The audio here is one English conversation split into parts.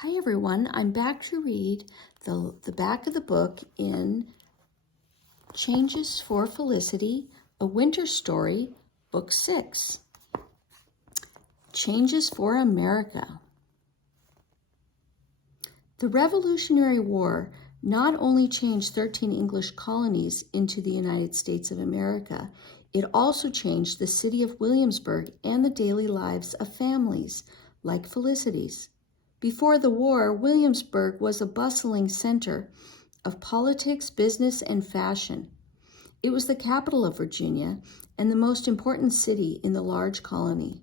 Hi everyone, I'm back to read the back of the book in Changes for Felicity, A Winter Story, Book 6. Changes for America. The Revolutionary War not only changed 13 English colonies into the United States of America, it also changed the city of Williamsburg and the daily lives of families like Felicity's. Before the war, Williamsburg was a bustling center of politics, business, and fashion. It was the capital of Virginia and the most important city in the large colony.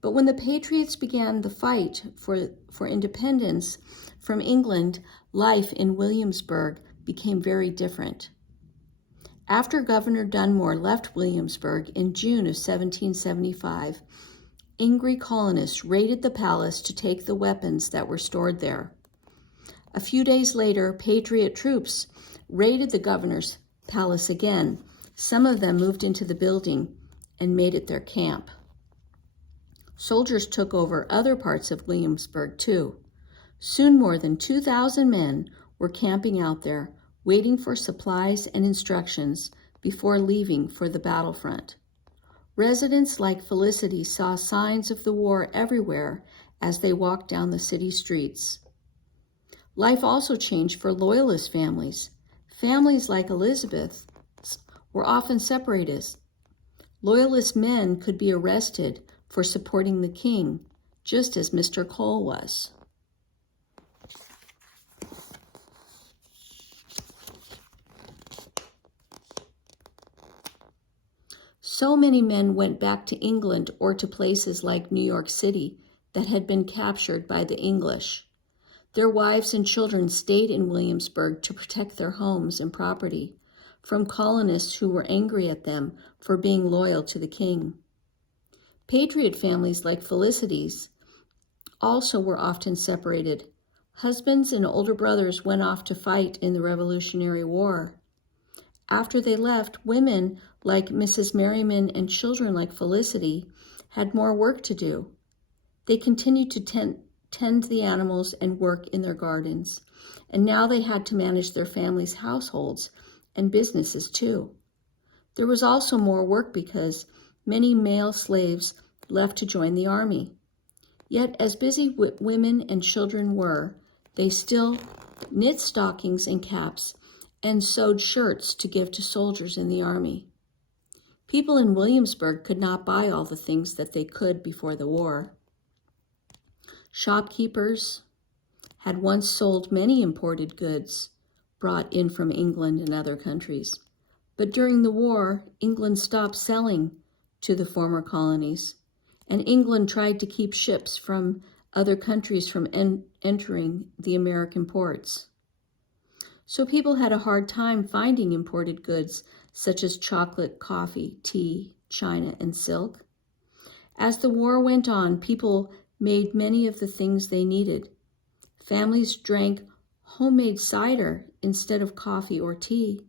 But when the Patriots began the fight for independence from England, life in Williamsburg became very different. After Governor Dunmore left Williamsburg in June of 1775, angry colonists raided the palace to take the weapons that were stored there. A few days later, Patriot troops raided the governor's palace again. Some of them moved into the building and made it their camp. Soldiers took over other parts of Williamsburg too. Soon more than 2,000 men were camping out there, waiting for supplies and instructions before leaving for the battlefront. Residents like Felicity saw signs of the war everywhere as they walked down the city streets. Life also changed for Loyalist families. Families like Elizabeth's were often separated. Loyalist men could be arrested for supporting the king, just as Mr. Cole was. So many men went back to England or to places like New York City that had been captured by the English. Their wives and children stayed in Williamsburg to protect their homes and property from colonists who were angry at them for being loyal to the king. Patriot families like Felicity's also were often separated. Husbands and older brothers went off to fight in the Revolutionary War. After they left, women like Mrs. Merriman and children like Felicity had more work to do. They continued to tend the animals and work in their gardens, and now they had to manage their families' households and businesses too. There was also more work because many male slaves left to join the army. Yet as busy women and children were, they still knit stockings and caps and sewed shirts to give to soldiers in the army. People in Williamsburg could not buy all the things that they could before the war. Shopkeepers had once sold many imported goods brought in from England and other countries. But during the war, England stopped selling to the former colonies, and England tried to keep ships from other countries from entering the American ports. So people had a hard time finding imported goods such as chocolate, coffee, tea, china, and silk. As the war went on, people made many of the things they needed. Families drank homemade cider instead of coffee or tea.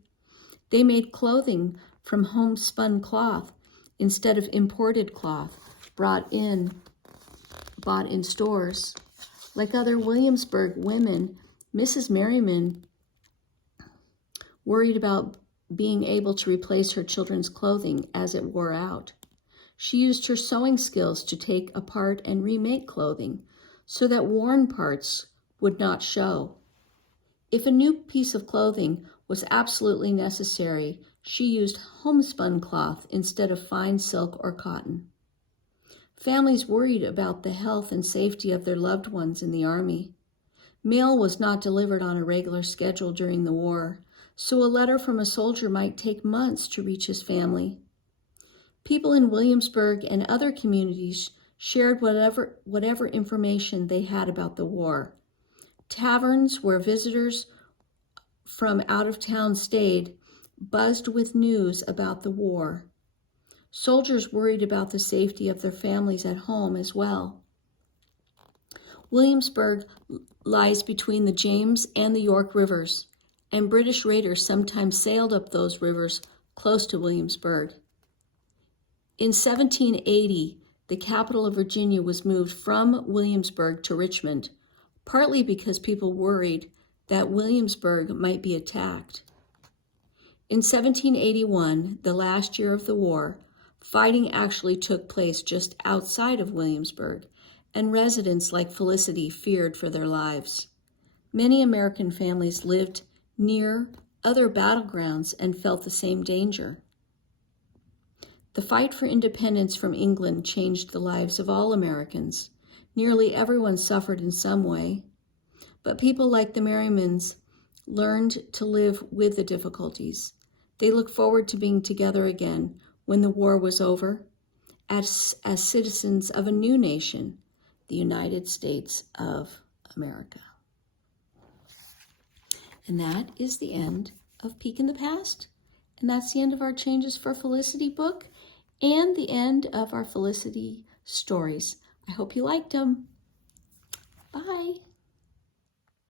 They made clothing from homespun cloth instead of imported cloth bought in stores. Like other Williamsburg women, Mrs. Merriman worried about being able to replace her children's clothing as it wore out. She used her sewing skills to take apart and remake clothing so that worn parts would not show. If a new piece of clothing was absolutely necessary, she used homespun cloth instead of fine silk or cotton. Families worried about the health and safety of their loved ones in the army. Mail was not delivered on a regular schedule during the war, so a letter from a soldier might take months to reach his family. People in Williamsburg and other communities shared whatever information they had about the war. Taverns where visitors from out of town stayed buzzed with news about the war. Soldiers worried about the safety of their families at home as well. Williamsburg lies between the James and the York Rivers, and British raiders sometimes sailed up those rivers close to Williamsburg. In 1780, the capital of Virginia was moved from Williamsburg to Richmond. partly because people worried that Williamsburg might be attacked. In 1781, the last year of the war, fighting actually took place just outside of Williamsburg, and residents like Felicity feared for their lives. Many American families lived near other battlegrounds and felt the same danger. The fight for independence from England changed the lives of all Americans. Nearly everyone suffered in some way, but people like the Merrimans learned to live with the difficulties. They looked forward to being together again when the war was over, as citizens of a new nation, the United States of America. And that is the end of Peek in the Past. And that's the end of our Changes for Felicity book and the end of our Felicity stories. I hope you liked them. Bye.